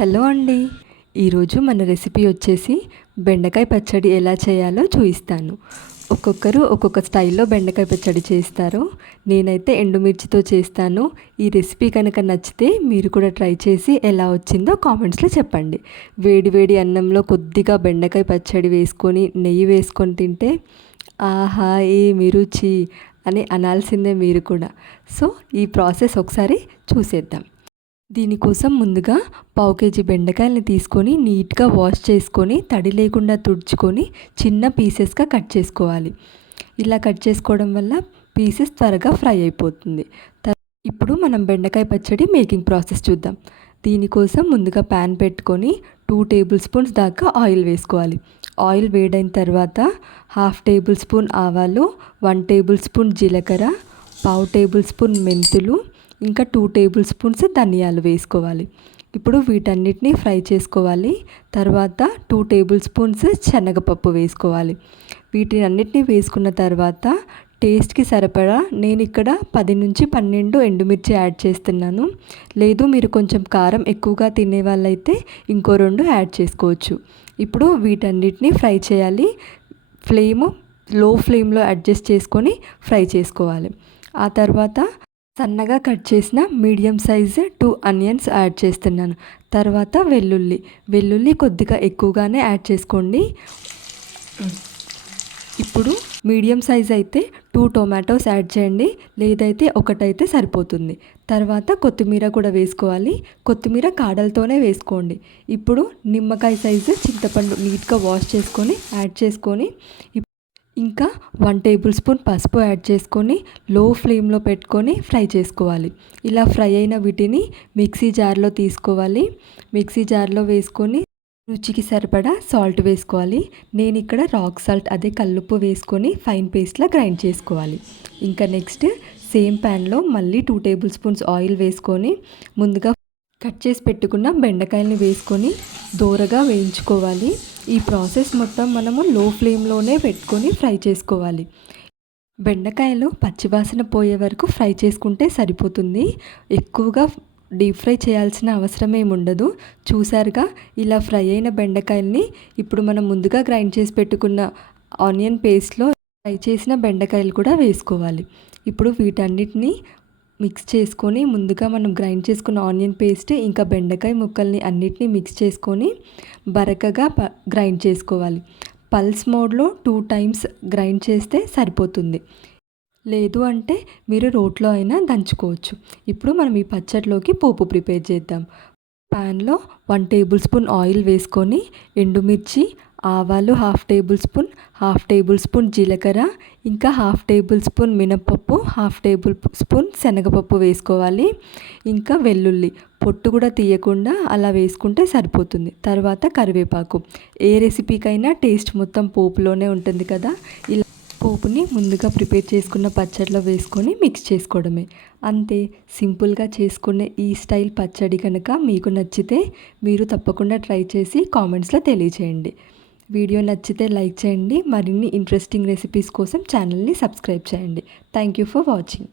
Hello అండి. ఈరోజు మన రెసిపీ వచ్చేసి బెండకాయ పచ్చడి ఎలా చేయాలో చూపిస్తాను. ఒక్కొక్కరు ఒక్కొక్క స్టైల్లో బెండకాయ పచ్చడి చేస్తారు. నేనైతే ఎండుమిర్చితో చేస్తాను. ఈ రెసిపీ కనుక నచ్చితే మీరు కూడా ట్రై చేసి ఎలా వచ్చిందో కామెంట్స్లో చెప్పండి. వేడి వేడి అన్నంలో కొద్దిగా బెండకాయ పచ్చడి వేసుకొని నెయ్యి వేసుకొని తింటే ఆహా ఏమి రుచి అని అనాల్సిందే మీరు కూడా. సో ఈ ప్రాసెస్ ఒకసారి చూసేద్దాం. దీనికోసం ముందుగా పావు కేజీ బెండకాయలని తీసుకొని నీట్గా వాష్ చేసుకొని తడి లేకుండా తుడుచుకొని చిన్న పీసెస్గా కట్ చేసుకోవాలి. ఇలా కట్ చేసుకోవడం వల్ల పీసెస్ త్వరగా ఫ్రై అయిపోతుంది. ఇప్పుడు మనం బెండకాయ పచ్చడి మేకింగ్ ప్రాసెస్ చూద్దాం. దీనికోసం ముందుగా ప్యాన్ పెట్టుకొని 2 టేబుల్ స్పూన్స్ దాకా ఆయిల్ వేసుకోవాలి. ఆయిల్ వేడైన తర్వాత 1/2 టేబుల్ స్పూన్ ఆవాలు, 1 టేబుల్ స్పూన్ జీలకర్ర, పావు టేబుల్ స్పూన్ మెంతులు, ఇంకా 2 టేబుల్ స్పూన్స్ ధనియాలు వేసుకోవాలి. ఇప్పుడు వీటన్నిటిని ఫ్రై చేసుకోవాలి. తర్వాత 2 టేబుల్ స్పూన్స్ శనగపప్పు వేసుకోవాలి. వీటిని అన్నిటిని వేసుకున్న తర్వాత టేస్ట్కి సరిపడా నేను ఇక్కడ 10 నుంచి 12 ఎండుమిర్చి యాడ్ చేస్తున్నాను. లేదు మీరు కొంచెం కారం ఎక్కువగా తినే వాళ్ళైతే ఇంకో 2 యాడ్ చేసుకోవచ్చు. ఇప్పుడు వీటన్నిటిని ఫ్రై చేయాలి. లో ఫ్లేమ్లో అడ్జస్ట్ చేసుకొని ఫ్రై చేసుకోవాలి. ఆ తర్వాత సన్నగా కట్ చేసిన మీడియం సైజు 2 ఆనియన్స్ యాడ్ చేస్తున్నాను. తర్వాత వెల్లుల్లి కొద్దిగా ఎక్కువగానే యాడ్ చేసుకోండి. ఇప్పుడు మీడియం సైజ్ అయితే 2 టొమాటోస్ యాడ్ చేయండి, లేదైతే ఒకటైతే సరిపోతుంది. తర్వాత కొత్తిమీర కూడా వేసుకోవాలి. కొత్తిమీర కాడలతోనే వేసుకోండి. ఇప్పుడు నిమ్మకాయ సైజు చింతపండు నీట్గా వాష్ చేసుకొని యాడ్ చేసుకొని ఇంకా 1 టేబుల్ స్పూన్ పసుపు యాడ్ చేసుకొని లో ఫ్లేమ్లో పెట్టుకొని ఫ్రై చేసుకోవాలి. ఇలా ఫ్రై అయిన వీటిని మిక్సీ జార్లో తీసుకోవాలి. మిక్సీ జార్లో వేసుకొని రుచికి సరిపడా సాల్ట్ వేసుకోవాలి. నేను ఇక్కడ రాక్ సాల్ట్ అదే కల్లుప్పు వేసుకొని ఫైన్ పేస్ట్లా గ్రైండ్ చేసుకోవాలి. ఇంకా నెక్స్ట్ సేమ్ ప్యాన్లో మళ్ళీ 2 టేబుల్ స్పూన్స్ ఆయిల్ వేసుకొని ముందుగా కట్ చేసి పెట్టుకున్న బెండకాయలని వేసుకొని దోరగా వేయించుకోవాలి. ఈ ప్రాసెస్ మొత్తం మనము లో ఫ్లేమ్లోనే పెట్టుకొని ఫ్రై చేసుకోవాలి. బెండకాయలు పచ్చివాసన పోయే వరకు ఫ్రై చేసుకుంటే సరిపోతుంది. ఎక్కువగా డీప్ ఫ్రై చేయాల్సిన అవసరం ఏమి ఉండదు. చూసారుగా ఇలా ఫ్రై అయిన బెండకాయల్ని ఇప్పుడు మనం ముందుగా గ్రైండ్ చేసి పెట్టుకున్న ఆనియన్ పేస్ట్లో ఫ్రై చేసిన బెండకాయలు కూడా వేసుకోవాలి. ఇప్పుడు వీటన్నిటిని మిక్స్ చేసుకొని ముందుగా మనం గ్రైండ్ చేసుకున్న ఆనియన్ పేస్ట్ ఇంకా బెండకాయ ముక్కల్ని అన్నిటినీ మిక్స్ చేసుకొని బరకగా గ్రైండ్ చేసుకోవాలి. పల్స్ మోడ్లో 2 టైమ్స్ గ్రైండ్ చేస్తే సరిపోతుంది. లేదు అంటే మీరు రోట్లో అయినా దంచుకోవచ్చు. ఇప్పుడు మనం ఈ పచ్చడిలోకి పోపు ప్రిపేర్ చేద్దాం. ప్యాన్లో 1 టేబుల్ స్పూన్ ఆయిల్ వేసుకొని ఎండుమిర్చి, ఆవాలు 1/2 టేబుల్ స్పూన్ జీలకర్ర, ఇంకా 1/2 టేబుల్ స్పూన్ మినపప్పు, 1/2 టేబుల్ స్పూన్ శనగపప్పు వేసుకోవాలి. ఇంకా వెల్లుల్లి పొట్టు కూడా తీయకుండా అలా వేసుకుంటే సరిపోతుంది. తర్వాత కరివేపాకు. ఏ రెసిపీకైనా టేస్ట్ మొత్తం పోపులోనే ఉంటుంది కదా. ఇలా పోపుని ముందుగా ప్రిపేర్ చేసుకున్న పచ్చడిలో వేసుకొని మిక్స్ చేసుకోవడమే. అంతే, సింపుల్గా చేసుకునే ఈ స్టైల్ పచ్చడి కనుక మీకు నచ్చితే మీరు తప్పకుండా ట్రై చేసి కామెంట్స్లో తెలియచేయండి. వీడియో నచ్చితే లైక్ చేయండి. మరిన్ని ఇంట్రెస్టింగ్ రెసిపీస్ కోసం ఛానల్ని సబ్స్క్రైబ్ చేయండి. Thank you for watching.